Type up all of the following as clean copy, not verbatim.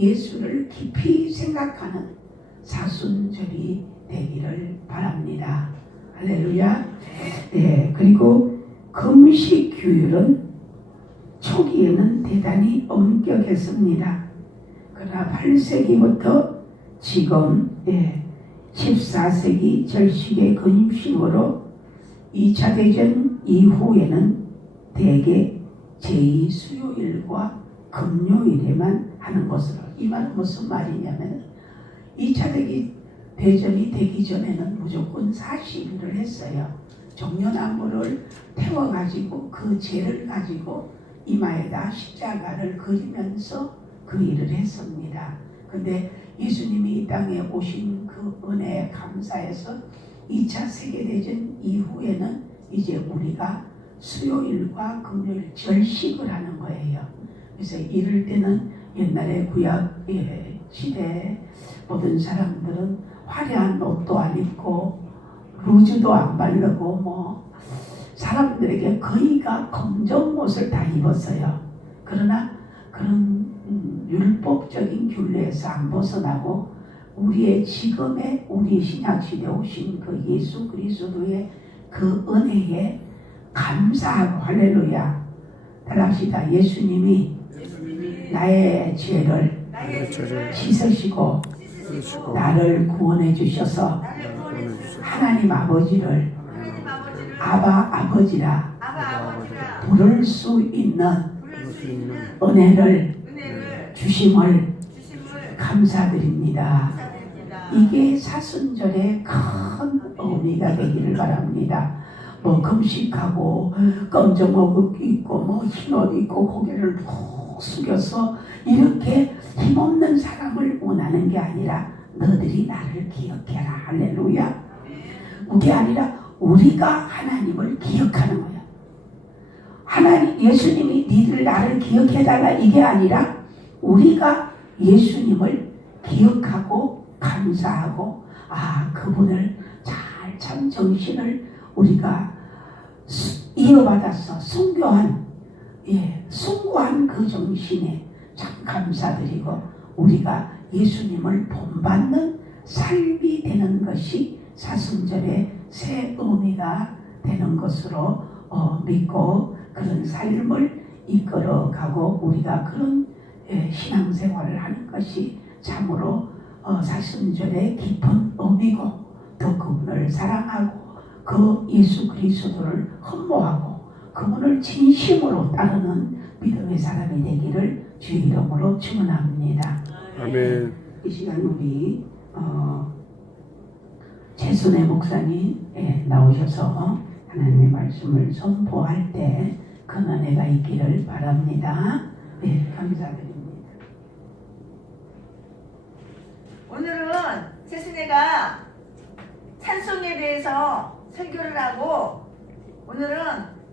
예수를 깊이 생각하는 사순절이 되기를 바랍니다. 할렐루야. 네, 그리고 금식 규율은 초기에는 대단히 엄격했습니다. 그러나 8세기부터 지금 14세기 절식의 근심으로 2차 대전 이후에는 대개 제2수요일과 금요일에만 하는 것으로, 이 말은 무슨 말이냐면 2차 대전이 되기 전에는 무조건 40일을 했어요. 종려나무를 태워가지고 그 재를 가지고 이마에다 십자가를 그리면서 그 일을 했습니다. 근데 예수님이 이 땅에 오신 그 은혜에 감사해서 2차 세계대전 이후에는 이제 우리가 수요일과 금요일 절식을 하는 거예요. 그래서 이럴 때는 옛날에 구약 시대에 모든 사람들은 화려한 옷도 안 입고 루즈도 안 바르고 사람들에게 거의가 검정 옷을 다 입었어요. 그러나 그런 율법적인 균례에서 안 벗어나고 우리의 지금의 우리 신약시대에 오신 그 예수 그리스도의 그 은혜에 감사하고, 할렐루야. 따라합시다. 예수님이 나의 죄를 씻으시고 나를 구원해 주셔서 하나님 아버지를 아바 아버지라 부를 수 있는 은혜를 주심을 감사드립니다. 이게 사순절의 큰 의미가 되기를 바랍니다. 금식하고 검정옷 입고 흰옷 입고 고개를 푹 숙여서 이렇게 힘없는 사람을 원하는 게 아니라 너들이 나를 기억해라. 할렐루야. 그게 아니라 우리가 하나님을 기억하는 거야. 예수님이 니들 나를 기억해달라 이게 아니라 우리가 예수님을 기억하고 감사하고 그분을 참 정신을 우리가 이어받아서 순교한 그 정신에 참 감사드리고 우리가 예수님을 본받는 삶이 되는 것이 사순절의 새 의미가 되는 것으로 믿고 그런 삶을 이끌어가고 우리가 그런 신앙생활을 하는 것이 참으로 사순절의 깊은 의미고 또 그분을 사랑하고 그 예수 그리스도를 흠모하고 그분을 진심으로 따르는 믿음의 사람이 되기를 주의 이름으로 축원합니다. 아멘. 이 시간 우리 최순애 목사님 나오셔서 하나님의 말씀을 선포할 때 그 은혜가 있기를 바랍니다. 감사드립니다. 오늘은 최순애가 찬송에 대해서 설교를 하고 오늘은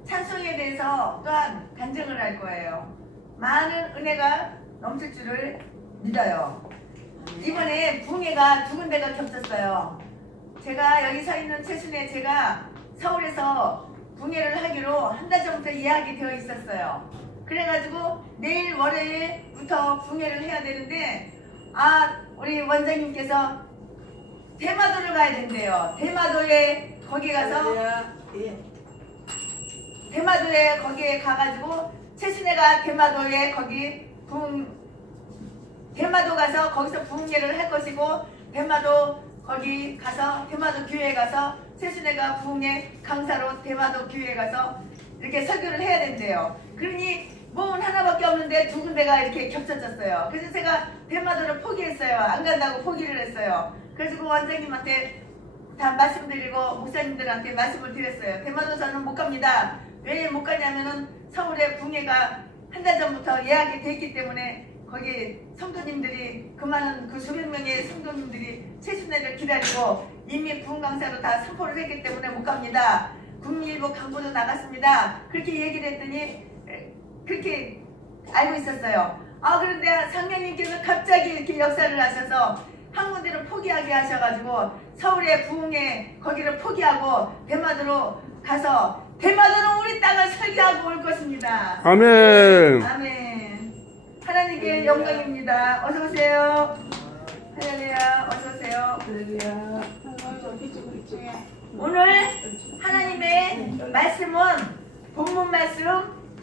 찬송에 대해서 또한 간증을 할 거예요. 많은 은혜가 넘칠 줄을 믿어요. 이번에 붕해가 두 군데가 겹쳤어요. 제가 여기 서 있는 최순애 제가 서울에서 붕해를 하기로 한 달 전부터 예약이 되어 있었어요. 그래가지고 내일 월요일부터 붕해를 해야 되는데 우리 원장님께서 대마도를 가야 된대요. 대마도에 거기 가서 대마도에 거기에 가가지고 최순애가 대마도에 대마도 가서 거기서 부흥회를 할 것이고 대마도 거기 가서 대마도 교회에 가서 최순애가 부흥회 강사로 대마도 교회에 가서 이렇게 설교를 해야 된대요. 그러니 몸은 하나밖에 없는데 두 군데가 이렇게 겹쳐졌어요. 그래서 제가 대마도를 포기했어요. 안 간다고 포기를 했어요. 그래서 그 원장님한테 다 말씀드리고 목사님들한테 말씀을 드렸어요. 대마도 저는 못 갑니다. 왜 못 가냐면은 서울에 붕해가 한 달 전부터 예약이 돼 있기 때문에 거기 성도님들이 그 수백 명의 성도님들이 최순애를 기다리고 이미 부흥 강사로 다 선포를 했기 때문에 못 갑니다. 국민일보 광고도 나갔습니다. 그렇게 얘기를 했더니 그렇게 알고 있었어요. 그런데 상명님께서 갑자기 이렇게 역사를 하셔서 한 군데를 포기하게 하셔가지고 서울의 부흥회 거기를 포기하고 대마도로 가서 대마도는 우리 땅을 설계하고 올 것입니다. 아멘. 아멘. 하나님께 영광입니다. 어서 오세요. 할렐루야. 어서 오세요. 오늘 하나님의 말씀은 본문 말씀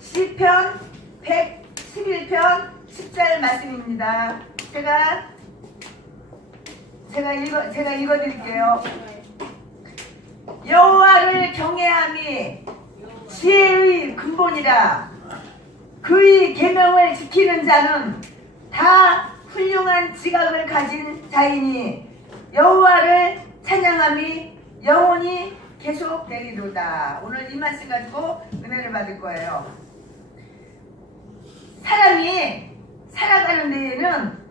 시편 111편 10절 말씀입니다. 제가 읽어드릴게요. 여호와를 경외함이 지혜의 근본이라. 그의 계명을 지키는 자는 다 훌륭한 지각을 가진 자이니 여호와를 찬양함이 영원히 계속되리로다. 오늘 이 말씀 가지고 은혜를 받을 거예요. 사람이 살아가는 데에는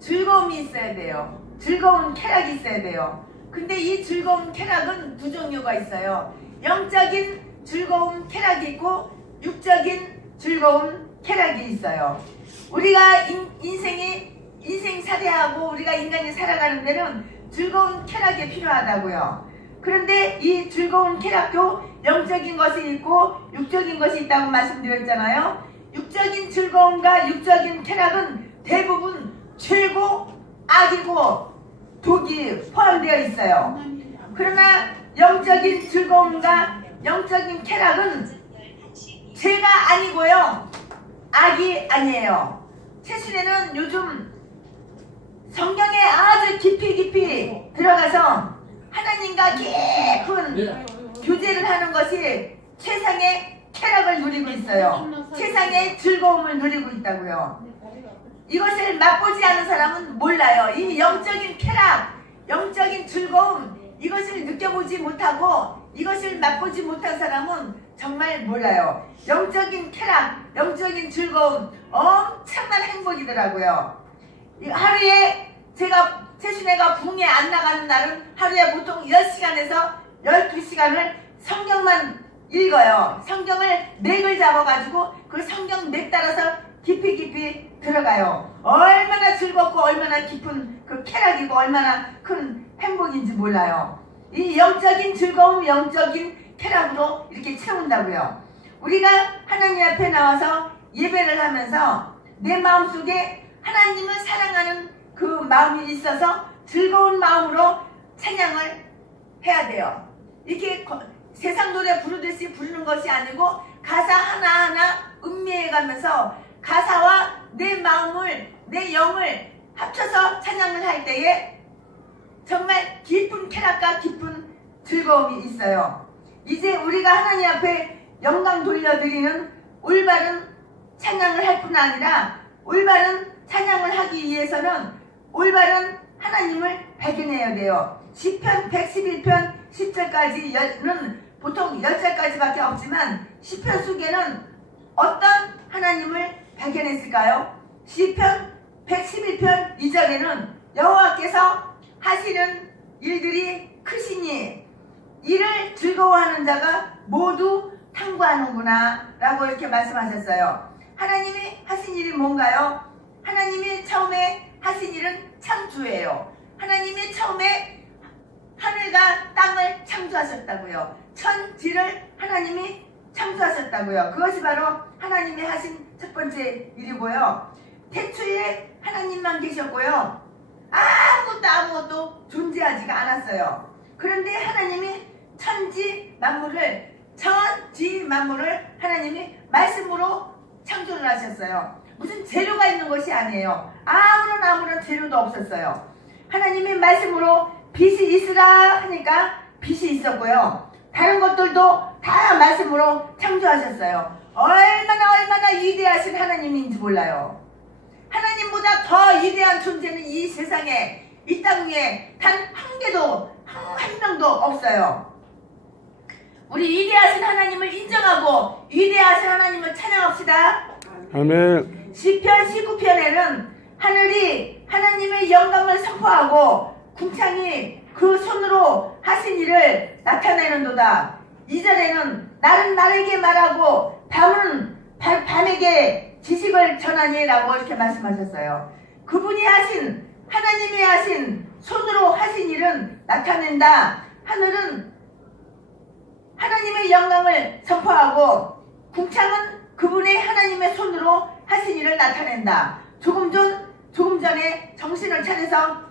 즐거움이 있어야 돼요. 즐거운 쾌락이 있어야 돼요. 근데 이 즐거운 쾌락은 두 종류가 있어요. 영적인 즐거운 쾌락이 있고 육적인 즐거운 쾌락이 있어요. 우리가 인생 살이하고 우리가 인간이 살아가는 데는 즐거운 쾌락이 필요하다고요. 그런데 이 즐거운 쾌락도 영적인 것이 있고 육적인 것이 있다고 말씀드렸잖아요. 육적인 즐거움과 육적인 쾌락은 대부분 죄고 악이고 독이 포함되어 있어요. 그러나 영적인 즐거움과 영적인 쾌락은 죄가 아니고요, 악이 아니에요. 최순애는 요즘 성경에 아주 깊이 들어가서 하나님과 깊은 교제를 하는 것이 세상의 쾌락을 누리고 있어요. 세상의 즐거움을 누리고 있다고요. 이것을 맛보지 않은 사람은 몰라요. 이 영적인 쾌락, 영적인 즐거움, 이것을 느껴보지 못하고 이것을 맛보지 못한 사람은 정말 몰라요. 영적인 쾌락, 영적인 즐거움, 엄청난 행복이더라고요. 하루에 최순애가 부흥에 안 나가는 날은 하루에 보통 10시간에서 12시간을 성경만 읽어요. 성경을 맥을 잡아가지고 그 성경 맥 따라서 깊이 들어가요. 얼마나 즐겁고 얼마나 깊은 그 쾌락이고 얼마나 큰 행복인지 몰라요. 이 영적인 즐거움, 영적인 쾌락으로 이렇게 채운다고요. 우리가 하나님 앞에 나와서 예배를 하면서 내 마음속에 하나님을 사랑하는 그 마음이 있어서 즐거운 마음으로 찬양을 해야 돼요. 이렇게 세상 노래 부르듯이 부르는 것이 아니고 가사 하나하나 음미해가면서 가사와 내 마음을, 내 영을 합쳐서 찬양을 할 때에 정말 깊은 쾌락과 깊은 즐거움이 있어요. 이제 우리가 하나님 앞에 영광 돌려드리는 올바른 찬양을 할 뿐 아니라 올바른 찬양을 하기 위해서는 올바른 하나님을 발견해야 돼요. 시편 111편 10절까지는 보통 10절까지밖에 없지만 시편 속에는 어떤 하나님을 발견했을까요? 시편 111편 2절에는 여호와께서 하시는 일들이 크시니 이를 즐거워하는 자가 모두 탐구하는구나 라고 이렇게 말씀하셨어요. 하나님이 하신 일이 뭔가요? 하나님이 처음에 하신 일은 창조예요. 하나님이 처음에 하늘과 땅을 창조하셨다고요. 천지를 하나님이 창조하셨다고요. 그것이 바로 하나님이 하신 첫 번째 일이고요. 태초에 하나님만 계셨고요. 아무것도 존재하지가 않았어요. 그런데 하나님이 천지 만물을 하나님이 말씀으로 창조를 하셨어요. 무슨 재료가 있는 것이 아니에요. 아무런 재료도 없었어요. 하나님이 말씀으로 빛이 있으라 하니까 빛이 있었고요. 다른 것들도 다 말씀으로 창조하셨어요. 얼마나 위대하신 하나님인지 몰라요. 하나님보다 더 위대한 존재는 이 세상에, 이 땅 위에 단 한 개도, 한 명도 없어요. 우리 위대하신 하나님을 인정하고 위대하신 하나님을 찬양합시다. 아멘. 시편 19편에는 하늘이 하나님의 영광을 선포하고 궁창이 그 손으로 하신 일을 나타내는도다. 2절에는 날은 날에게 말하고 밤은 밤에게 지식을 전하니 라고 이렇게 말씀하셨어요. 그분이 하신, 하나님이 하신 손으로 하신 일은 나타낸다. 하늘은 하나님의 영광을 선포하고 궁창은 그분의 하나님의 손으로 하신 일을 나타낸다. 조금 전에 정신을 차려서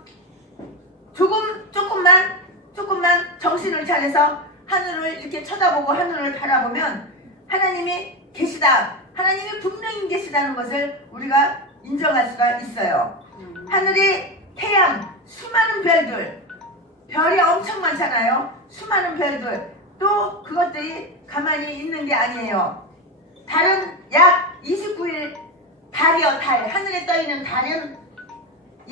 조금만 정신을 차려서 하늘을 이렇게 쳐다보고 하늘을 바라보면 하나님이 계시다. 하나님이 분명히 계시다는 것을 우리가 인정할 수가 있어요. 하늘에 태양, 수많은 별이 엄청 많잖아요. 수많은 별들. 또 그것들이 가만히 있는 게 아니에요. 달은 약 29일, 달. 하늘에 떠있는 달은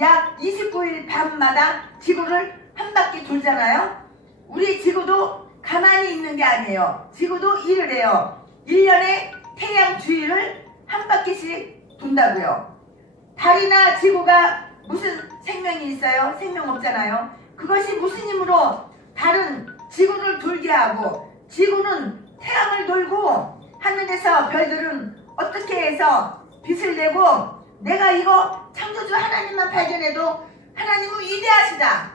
약 29일 밤마다 지구를 한 바퀴 돌잖아요. 우리 지구도 가만히 있는 게 아니에요. 지구도 일을 해요. 1년에 태양 주위를 한 바퀴씩 돈다고요. 달이나 지구가 무슨 생명이 있어요? 생명 없잖아요. 그것이 무슨 힘으로 달은 지구를 돌게 하고 지구는 태양을 돌고 하늘에서 별들은 어떻게 해서 빛을 내고 내가 이거 창조주 하나님만 발견해도 하나님은 위대하시다.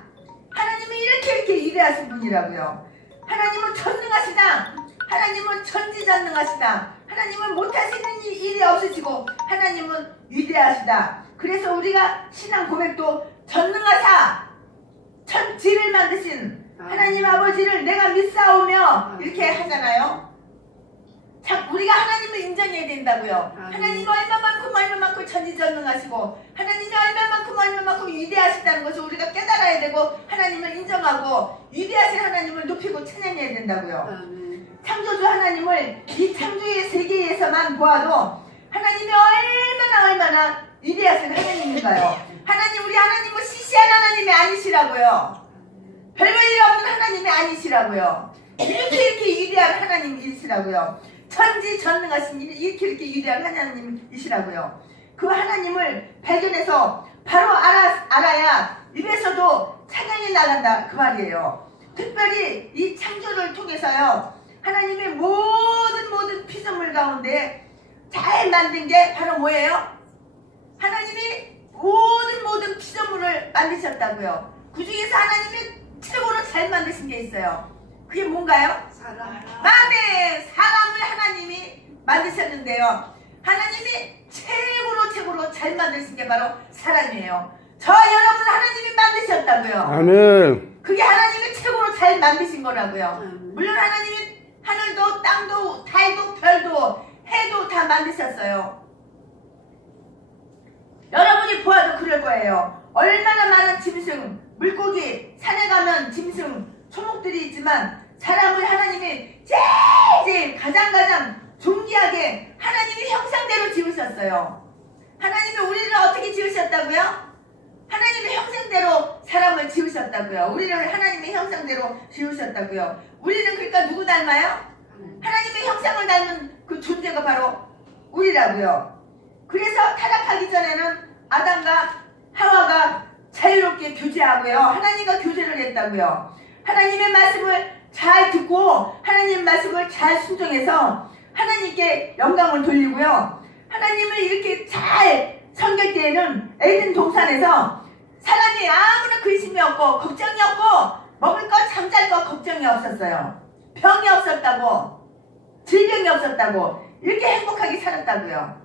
하나님은 이렇게 위대하신 분이라고요. 하나님은 전능하시다. 하나님은 전지전능하시다. 하나님은 못하시는 일이 없으시고 하나님은 위대하시다. 그래서 우리가 신앙 고백도 전능하사 천지를 만드신 하나님 아버지를 내가 믿사오며 이렇게 하잖아요. 참 우리가 하나님을 인정해야 된다고요. 하나님이 얼마만큼 전지전능하시고 하나님이 얼마만큼 위대하시다는 것을 우리가 깨달아야 되고 하나님을 인정하고 위대하신 하나님을 높이고 찬양해야 된다고요. 창조주 하나님을 이 창조의 세계에서만 보아도 하나님이 얼마나 위대하신 하나님인가요? 우리 하나님은 시시한 하나님이 아니시라고요. 별볼일 없는 하나님이 아니시라고요. 이렇게 위대한 하나님이시라고요. 천지전능하신 이렇게 위대한 하나님이시라고요. 그 하나님을 발견해서 바로 알아야 입에서도 찬양이 나간다 그 말이에요. 특별히 이 창조를 통해서요. 하나님의 모든 피조물 가운데 잘 만든 게 바로 뭐예요? 하나님이 모든 피조물을 만드셨다고요. 그 중에서 하나님이 최고로 잘 만드신 게 있어요. 그게 뭔가요? 사람을 하나님이 만드셨는데요. 하나님이 최고로 잘 만드신 게 바로 사람이에요. 저 여러분 하나님이 만드셨다고요. 아멘. 그게 하나님이 최고로 잘 만드신 거라고요. 물론 하나님이 하늘도 땅도 달도 별도 해도 다 만드셨어요. 여러분이 보아도 그럴 거예요. 얼마나 많은 짐승, 물고기, 산에 가면 짐승, 초목들이 있지만 사람을 하나님이 제일 가장 존귀하게 하나님이 형상대로 지으셨어요. 하나님이 우리를 어떻게 지으셨다고요? 하나님의 형상대로 사람을 지으셨다고요. 우리를 하나님의 형상대로 지으셨다고요. 우리는 그러니까 누구 닮아요? 하나님의 형상을 닮은 그 존재가 바로 우리라고요. 그래서 타락하기 전에는 아담과 하와가 자유롭게 교제하고요. 하나님과 교제를 했다고요. 하나님의 말씀을 잘 듣고 하나님의 말씀을 잘 순종해서 하나님께 영광을 돌리고요. 하나님을 이렇게 잘 섬길 때에는 에덴 동산에서 사람이 아무런 근심이 없고 걱정이 없고 먹을 것 잠잘 것 걱정이 없었어요. 병이 없었다고, 질병이 없었다고, 이렇게 행복하게 살았다고요.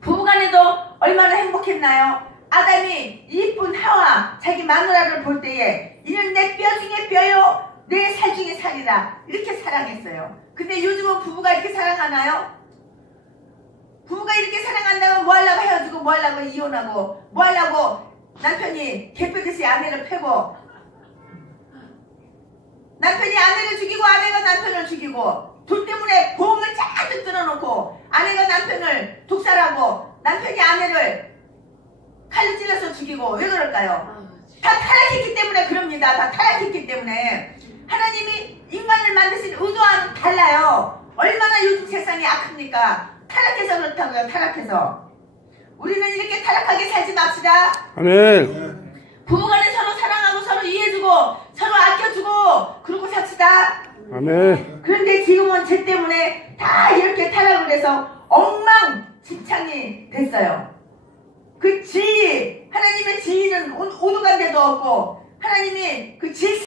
부부간에도 얼마나 행복했나요? 아담이 이쁜 하와 자기 마누라를 볼 때에 이는 내 뼈 중에 뼈요 내 살 중에 살이라 이렇게 사랑했어요. 근데 요즘은 부부가 이렇게 사랑하나요? 부부가 이렇게 사랑한다면 뭐 하려고 헤어지고 뭐 하려고 이혼하고 뭐 하려고 남편이 개패듯이 아내를 패고 남편이 아내를 죽이고 아내가 남편을 죽이고 돈 때문에 보험을 잔뜩 들어놓고 아내가 남편을 독살하고 남편이 아내를 칼로 찔러서 죽이고 왜 그럴까요? 다 타락했기 때문에 그럽니다. 다 타락했기 때문에 하나님이 인간을 만드신 의도와는 달라요. 얼마나 요즘 세상이 악합니까? 타락해서 그렇다고요. 타락해서. 우리는 이렇게 타락하게 살지 맙시다. 아멘. 부부간에 서로 사랑하고 서로 이해해주고 서로 아껴주고 그러고 삽시다. 아멘. 그런데 지금은 죄 때문에 다 이렇게 타락을 해서 엉망진창이 됐어요. 그 지혜, 하나님의 지혜는 오도간 데도 없고 하나님이 그 질서